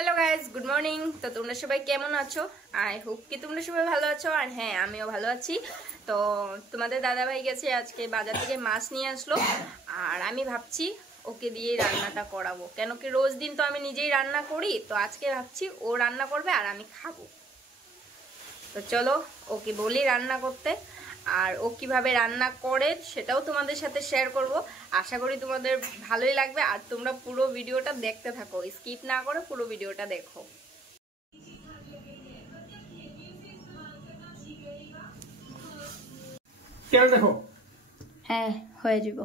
Hello guys, good morning. তো তোমরা সবাই কেমন আছো? আই হোপ কি তোমরা সবাই ভালো আছো। আর হ্যাঁ, আমিও ভালো আছি। তো তোমাদের দাদাভাই গেছে আজকে বাজার থেকে মাছ নিয়ে আসলো, আর আমি ভাবছি ওকে দিয়ে রান্নাটা করাবো। কেন কি রোজ দিন তো আমি নিজেই রান্না করি, তো আজকে ভাবছি ও রান্না করবে আর আমি খাবো। তো চলো ওকে বলি রান্না করতে, আর ও কিভাবে রান্না করে সেটাও তোমাদের সাথে শেয়ার করব। আশা করি তোমাদের ভালোই লাগবে, আর তোমরা পুরো ভিডিওটা দেখতে থাকো, স্কিপ না করে পুরো ভিডিওটা দেখো। দেখো হ্যাঁ, হয়ে যাব।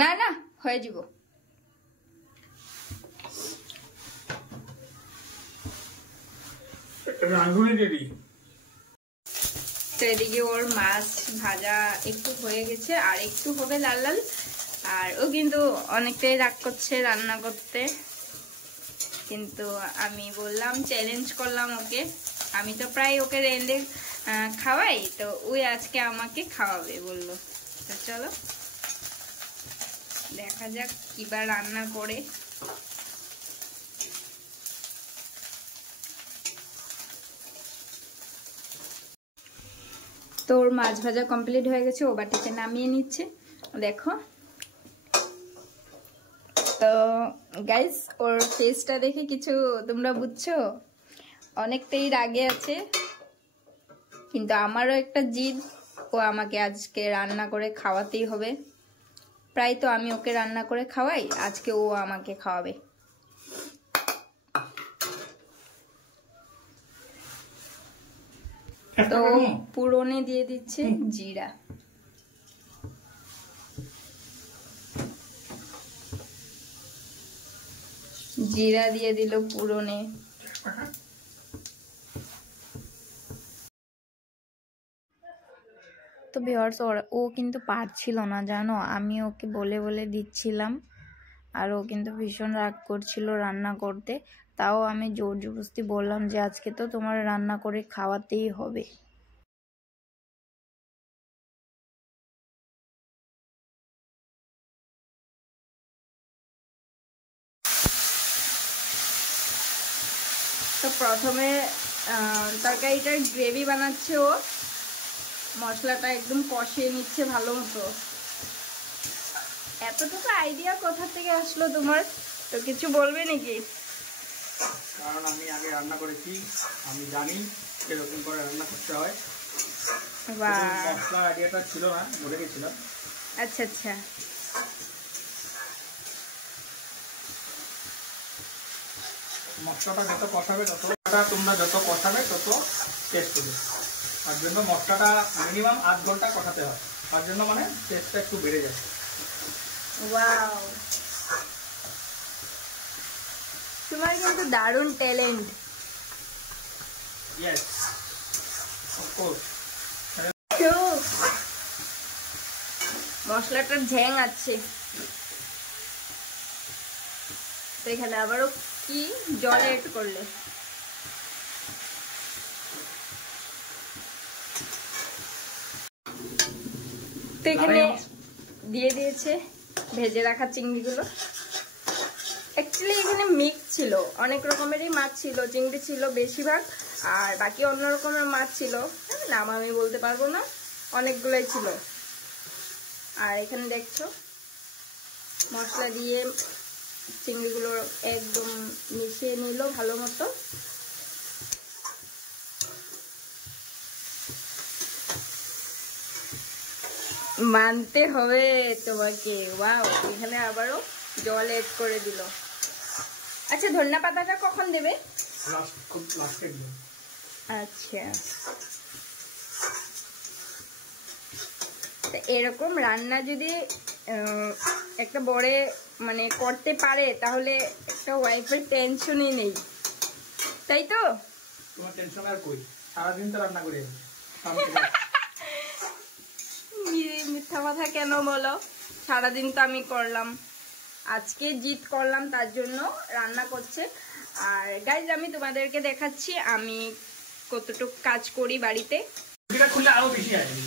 না না, হয়ে যাব। রাঁধুনি রেডি। তো এদিকে ওর মাছ ভাজা একটু হয়ে গেছে, আর একটু হবে লাল লাল। আর ও কিন্তু অনেকটাই রাগ করছে রান্না করতে, কিন্তু আমি বললাম, চ্যালেঞ্জ করলাম ওকে। আমি তো প্রায় ওকে রেঁধে খাওয়াই, তো ওই আজকে আমাকে খাওয়াবে বললো। তো চলো দেখা যাক কিবা রান্না করে। তো ওর মাছ ভাজা কমপ্লিট হয়ে গেছে, ও বাটিতে নামিয়ে নিচ্ছে, দেখো। তো গাইস, ওর ফেসটা দেখে কিছু তোমরা বুঝছো? অনেকটাই রাগে আছে, কিন্তু আমারও একটা জিদ, ও আমাকে আজকে রান্না করে খাওয়াতেই হবে। প্রায় তো আমি ওকে রান্না করে খাওয়াই, আজকে ও আমাকে খাওয়াবে। তো পুরনে দিয়ে দিচ্ছে জিরা। জিরা দিয়ে দিল পুরনে। তো ভিউয়ার্স, ও কিন্তু পারছিল না, জানো, আমি ওকে বলে বলে দিচ্ছিলাম, আর ও কিন্তু ভীষণ রাগ করছিল রান্না করতে। তাও আমি জোর জবরদস্তি বললাম যে আজকে তো তোমার রান্না করে খাওয়াতেই হবে। তো প্রথমে তরকারিটার গ্রেভি বানাচ্ছে ও, মশলাটা একদম কষিয়ে নিচ্ছে ভালো মতো। এতটুকু আইডিয়া কোথা থেকে আসলো তোমার? তো কিছু বলবে নাকি? কারণ আমি আগে রান্না করেছি, আমি জানি এরকম করে রান্না করতে হয়। মশলার আইডিয়াটা ছিল না, ভুলে গেছিলাম। আচ্ছা আচ্ছা। মশলাটা যত কষাবে তোমরা যত কষাবে তত টেস্ট হবে। তার জন্য মশলাটা মিনিমাম 8 ঘন্টা কষাতে হয়, তার জন্য মানে টেস্টটা একটু বেড়ে যায়। ওয়াও, তোমার কিন্তু দারুণ ট্যালেন্ট। Yes, of course. মশলাটার ঝ্যাং আছে। তো এখানে আবারও কি জল এড করলে? তো এখানে দিয়ে দিয়েছে ভেজে রাখা চিংড়িগুলো। অ্যাকচুয়ালি এখানে মিক্স ছিল, অনেক রকমেরই মাছ ছিল, চিংড়ি ছিল বেশিরভাগ, আর বাকি অন্য রকমের মাছ ছিল, নাম আমি বলতে পারবো না, অনেকগুলোই ছিল। আর এখানে দেখছো মশলা দিয়ে চিংড়িগুলো একদম মিশিয়ে নিল ভালো মতো। মানতে হবে তোমাকে। ওয়াও, এখানে আবারও জল এড করে দিল। আচ্ছা, ধনিয়া পাতাটা কখন দেবে? আচ্ছা, এরকম রান্না যদি একটা বড় মানে করতে পারে, তাহলে একটা ওয়াইফের টেনশনই নেই, তাই তো? তোমার টেনশন আর কই, সারাদিন তো রান্না করে মিথ্যা কথা কেন বলো? সারাদিন তো আমি করলাম, আজকে জিত করলাম, তার জন্য রান্না করছে। আর গাইজ, আমি তোমাদেরকে দেখাচ্ছি আমি কতটুকু কাজ করি বাড়িতে। খুললে আরো বেশি আসবে।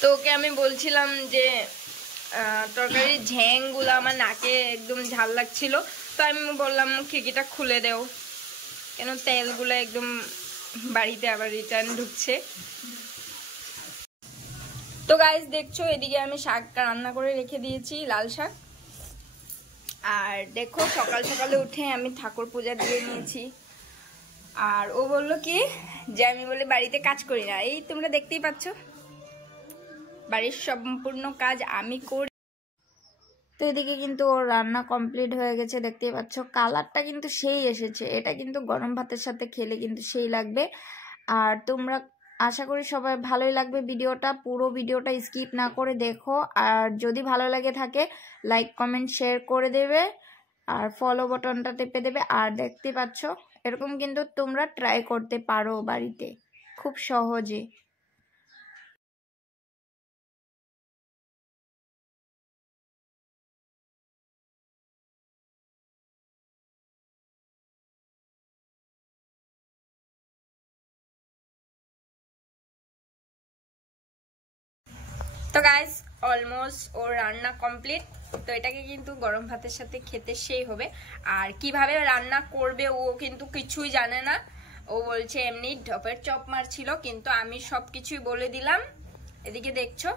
তো ওকে আমি বলছিলাম যে তরকারির ঝ্যাংগুলো আমার নাকে একদম ঝাল লাগছিল, তো আমি বললাম খিড়কিটা খুলে দেও, কেন তেলগুলো একদম বাড়িতে আবার রিটার্ন ঢুকছে। তো গাইস দেখছো এদিকে আমি শাক রান্না করে রেখে দিয়েছি, লাল শাক। আর দেখো সকাল সকালে উঠে আমি ঠাকুর পূজা দিয়ে নিয়েছি। আর ও বললো কি যে আমি বলে বাড়িতে কাজ করি না, এই তোমরা দেখতেই পাচ্ছ বাড়ির সম্পূর্ণ কাজ আমি করি। তো এদিকে কিন্তু ওর রান্না কমপ্লিট হয়ে গেছে, দেখতেই পাচ্ছ কালারটা কিন্তু সেই এসেছে। এটা কিন্তু গরম ভাতের সাথে খেলে কিন্তু সেই লাগবে। আর তোমরা আশা করি সবাই ভালোই লাগবে ভিডিওটা, পুরো ভিডিওটা স্কিপ না করে দেখো। আর যদি ভালো লাগে থাকে লাইক কমেন্ট শেয়ার করে দেবে, আর ফলো বাটনটা টেপে দেবে। আর দেখতে পাচ্ছ এরকম কিন্তু তোমরা ট্রাই করতে পারো বাড়িতে খুব সহজে। তো গাইস অলমোস্ট ওর রান্না কমপ্লিট। তো এটাকে কিন্তু গরম ভাতের সাথে খেতে সেই হবে। আর কিভাবে রান্না করবে ও কিন্তু কিছুই জানে না, ও বলছে এমনি ঢপের চপ মারছিল, কিন্তু আমি সব কিছুই বলে দিলাম। এদিকে দেখছো